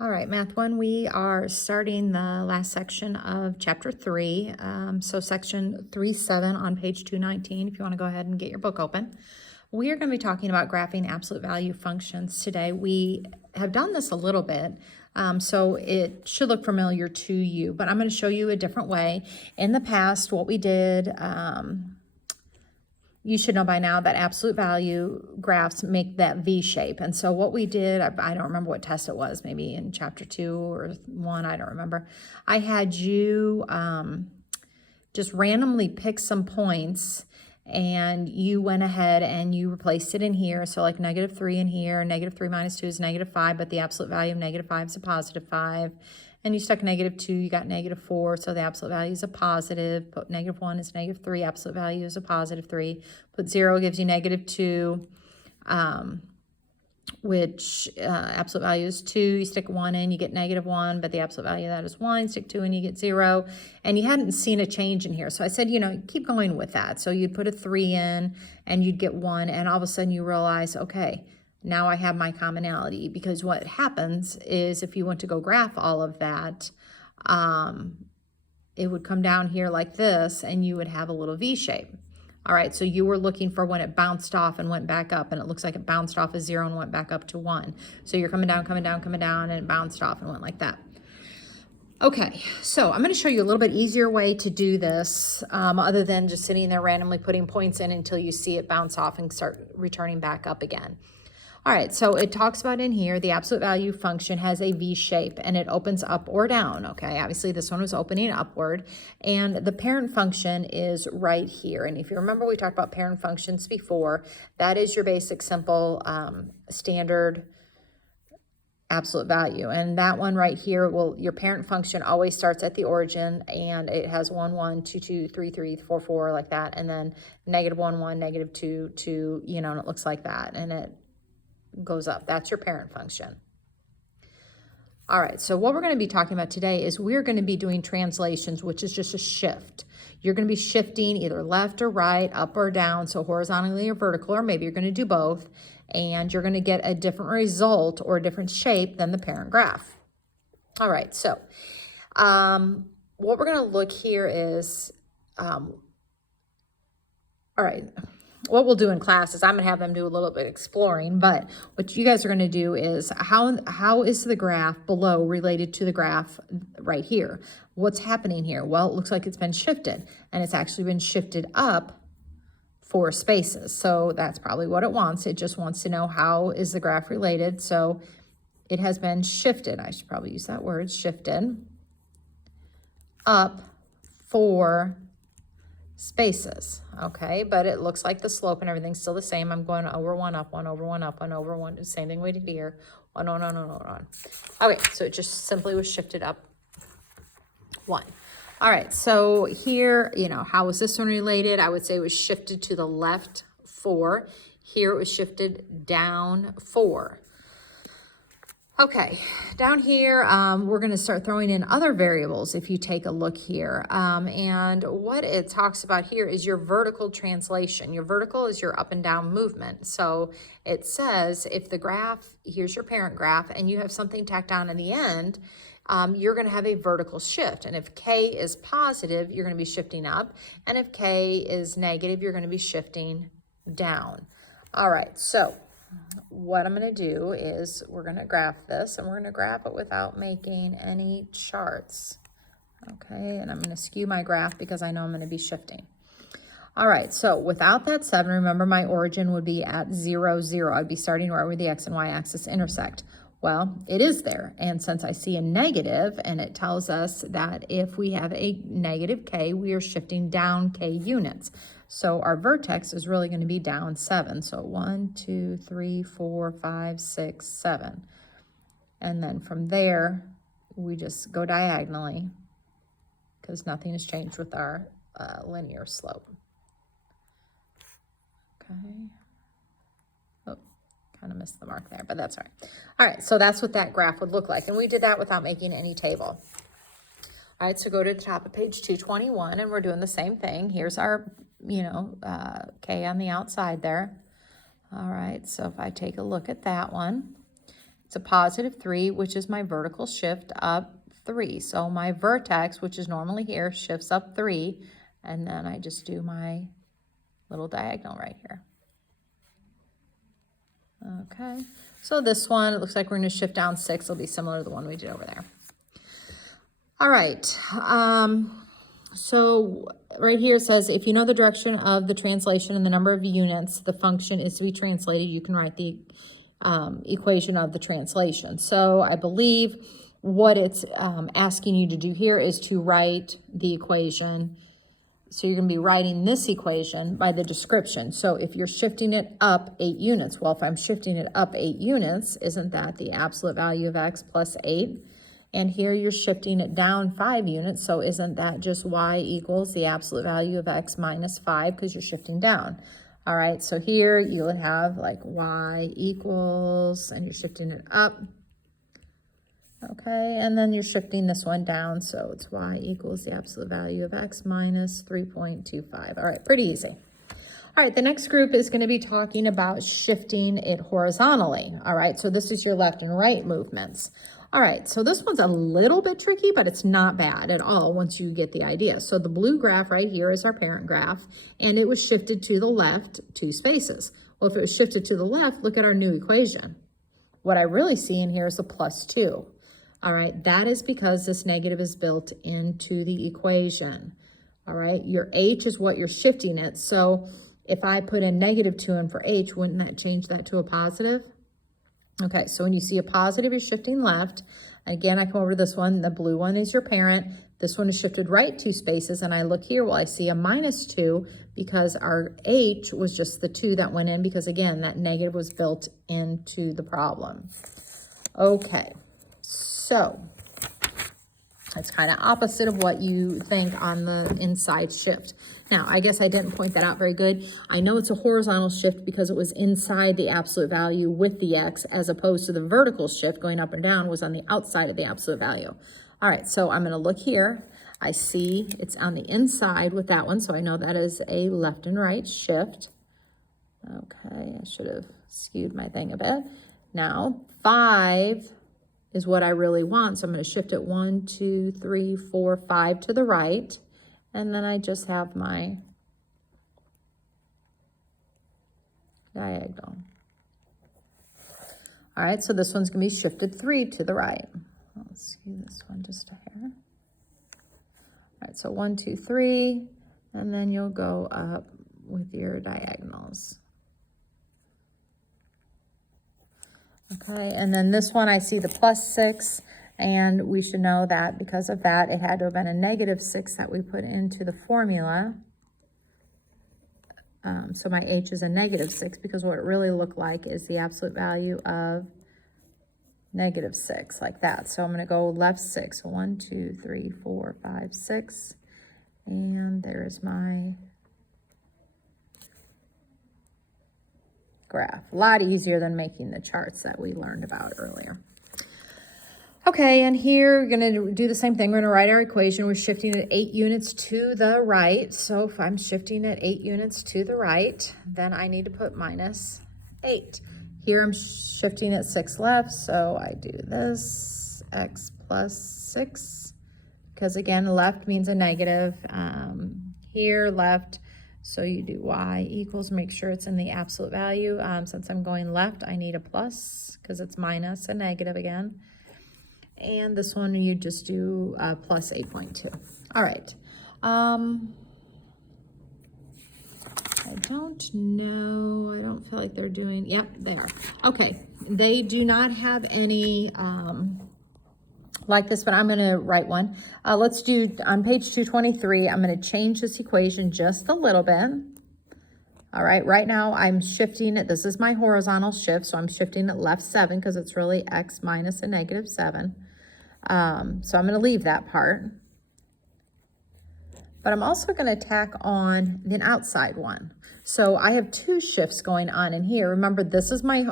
All right, Math 1, we are starting the last section of Chapter 3. So Section 3.7 on page 219, if you want to go ahead and get your book open. We are going to be talking about graphing absolute value functions today. We have done this a little bit, so it should look familiar to you, but I'm going to show you a different way. In the past, what we did... you should know by now that absolute value graphs make that V shape. And so what we did, I don't remember what test it was, maybe in chapter 2 or 1, I don't remember. I had you just randomly pick some points and you went ahead and you replaced it in here. So like -3 in here, -3 minus 2 is -5, but the absolute value of -5 is a +5. And you stuck -2, you got -4, so the absolute value is a positive. Put -1 is -3, absolute value is a +3. Put 0 gives you -2, which absolute value is 2. You stick 1 in, you get -1, but the absolute value of that is 1. Stick 2 in, you get 0. And you hadn't seen a change in here. So I said, keep going with that. So you'd put a 3 in, and you'd get 1, and all of a sudden you realize, okay, now I have my commonality, because what happens is if you want to go graph all of that, it would come down here like this, and you would have a little V shape. All right, so you were looking for when it bounced off and went back up, and it looks like it bounced off as 0 and went back up to 1. So you're coming down, coming down, coming down, and it bounced off and went like that. Okay, so I'm going to show you a little bit easier way to do this, other than just sitting there randomly putting points in until you see it bounce off and start returning back up again. All right, so it talks about in here, the absolute value function has a V shape and it opens up or down, okay? Obviously, this one was opening upward, and the parent function is right here. And if you remember, we talked about parent functions before. That is your basic, simple, standard absolute value. And that one right here, your parent function always starts at the origin, and it has 1, 1, 2, 2, 3, 3, 4, 4, like that, and then -1, 1, -2, 2, and it looks like that, and it goes up. That's your parent function. All right, so what we're going to be talking about today is we're going to be doing translations, which is just a shift. You're going to be shifting either left or right, up or down, so horizontally or vertical, or maybe you're going to do both, and you're going to get a different result or a different shape than the parent graph. All right, so what we're going to look here is, all right, what we'll do in class is I'm going to have them do a little bit of exploring, but what you guys are going to do is how is the graph below related to the graph right here? What's happening here? Well, it looks like it's been shifted, and it's actually been shifted up 4 spaces. So that's probably what it wants. It just wants to know how is the graph related. So it has been shifted. I should probably use that word, shifted up 4 spaces, okay? But it looks like the slope and everything's still the same. I'm going over 1, up 1, over 1, up 1, over 1. Same thing we did here. 1, 1, 1, 1, 1. Okay, so it just simply was shifted up 1. All right, so here, how is this one related? I would say it was shifted to the left 4. Here it was shifted down 4. Okay, down here, we're going to start throwing in other variables if you take a look here. And what it talks about here is your vertical translation. Your vertical is your up and down movement. So it says if the graph, here's your parent graph, and you have something tacked on in the end, you're going to have a vertical shift. And if K is positive, you're going to be shifting up. And if K is negative, you're going to be shifting down. All right, so what I'm going to do is we're going to graph this, and we're going to graph it without making any charts. Okay, and I'm going to skew my graph because I know I'm going to be shifting. All right, so without that 7, remember my origin would be at 0, 0. I'd be starting right where the X and Y axis intersect. Well, it is there, and since I see a negative, and it tells us that if we have a negative K, we are shifting down K units. So our vertex is really going to be down 7. So 1, 2, 3, 4, 5, 6, 7. And then from there, we just go diagonally because nothing has changed with our linear slope. Okay. Oh, kind of missed the mark there, but that's all right. All right, so that's what that graph would look like. And we did that without making any table. All right, so go to the top of page 221, and we're doing the same thing. Here's our, K on the outside there. All right, so if I take a look at that one, It's a positive 3, which is my vertical shift up 3. So my vertex, which is normally here, shifts up 3. And then I just do my little diagonal right here. Okay, so this one, it looks like we're going to shift down 6. It'll be similar to the one we did over there. All right, so right here it says, if you know the direction of the translation and the number of units the function is to be translated, you can write the equation of the translation. So I believe what it's asking you to do here is to write the equation. So you're going to be writing this equation by the description. So if you're shifting it up 8 units, well, if I'm shifting it up 8 units, isn't that the absolute value of x plus 8? And here you're shifting it down 5 units, so isn't that just y equals the absolute value of x minus 5 because you're shifting down? All right, so here you would have like y equals, and you're shifting it up. Okay, and then you're shifting this one down, so it's y equals the absolute value of x minus 3.25. All right, pretty easy. All right, the next group is going to be talking about shifting it horizontally. All right, so this is your left and right movements. All right, so this one's a little bit tricky, but it's not bad at all once you get the idea. So the blue graph right here is our parent graph, and it was shifted to the left 2 spaces. Well, if it was shifted to the left, look at our new equation. What I really see in here is a plus 2. All right, that is because this negative is built into the equation. All right, your h is what you're shifting it. So if I put in negative 2 in for h, wouldn't that change that to a positive? Okay, so when you see a positive, you're shifting left. Again, I come over to this one. The blue one is your parent. This one is shifted right 2 spaces. And I look here, well, I see a minus 2 because our h was just the 2 that went in because, again, that negative was built into the problem. Okay. So it's kind of opposite of what you think on the inside shift. Now, I guess I didn't point that out very good. I know it's a horizontal shift because it was inside the absolute value with the x, as opposed to the vertical shift going up and down was on the outside of the absolute value. All right, so I'm going to look here. I see it's on the inside with that one, so I know that is a left and right shift. Okay, I should have skewed my thing a bit. Now, 5 is what I really want. So I'm going to shift it 1, 2, 3, 4, 5 to the right. And then I just have my diagonal. All right, so this one's going to be shifted 3 to the right. Let's see this one just a hair. All right, so 1, 2, 3, and then you'll go up with your diagonals. Okay, and then this one I see the plus 6, and we should know that because of that, it had to have been a negative 6 that we put into the formula. So my h is a negative 6 because what it really looked like is the absolute value of negative 6, like that. So I'm going to go left 6. So 1, 2, 3, 4, 5, 6. And there's my graph. A lot easier than making the charts that we learned about earlier. Okay, and here we're going to do the same thing. We're going to write our equation. We're shifting it 8 units to the right. So if I'm shifting it 8 units to the right, then I need to put minus 8. Here I'm shifting it 6 left, so I do this, x plus 6, because again, left means a negative. Here, left, so you do y equals, make sure it's in the absolute value. Since I'm going left, I need a plus, because it's minus a negative again. And this one, you just do plus 8.2. All right. I don't know. I don't feel like they're doing, yep, they are. Okay, they do not have any like this, but I'm going to write one. Let's do, on page 223, I'm going to change this equation just a little bit. All right, right now I'm shifting it. This is my horizontal shift, so I'm shifting it left 7 because it's really x minus a negative 7. So I'm going to leave that part. But I'm also going to tack on an outside one. So I have 2 shifts going on in here. Remember, this is my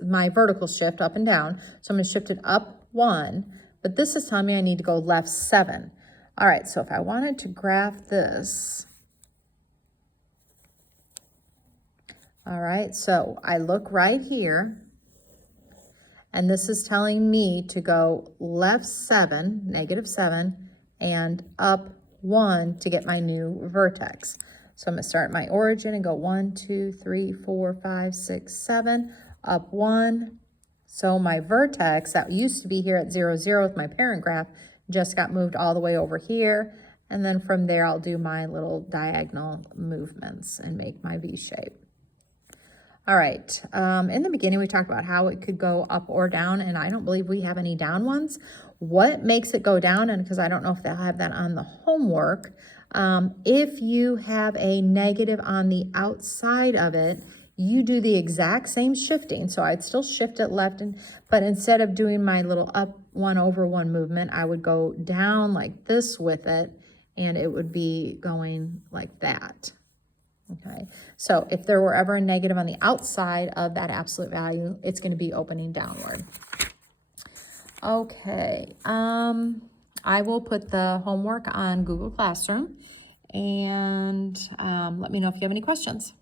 my vertical shift up and down. So I'm going to shift it up 1, but this is telling me I need to go left 7. All right, so if I wanted to graph this, all right, so I look right here, And this is telling me to go left 7, -7, and up 1 to get my new vertex. So I'm going to start my origin and go 1, 2, 3, 4, 5, 6, 7, up 1. So my vertex that used to be here at 0, 0 with my parent graph just got moved all the way over here. And then from there, I'll do my little diagonal movements and make my V shape. All right, in the beginning, we talked about how it could go up or down, and I don't believe we have any down ones. What makes it go down, and because I don't know if they'll have that on the homework, if you have a negative on the outside of it, you do the exact same shifting. So I'd still shift it left, but instead of doing my little up 1 over 1 movement, I would go down like this with it, and it would be going like that. Okay, so if there were ever a negative on the outside of that absolute value, it's going to be opening downward. Okay, I will put the homework on Google Classroom, and let me know if you have any questions.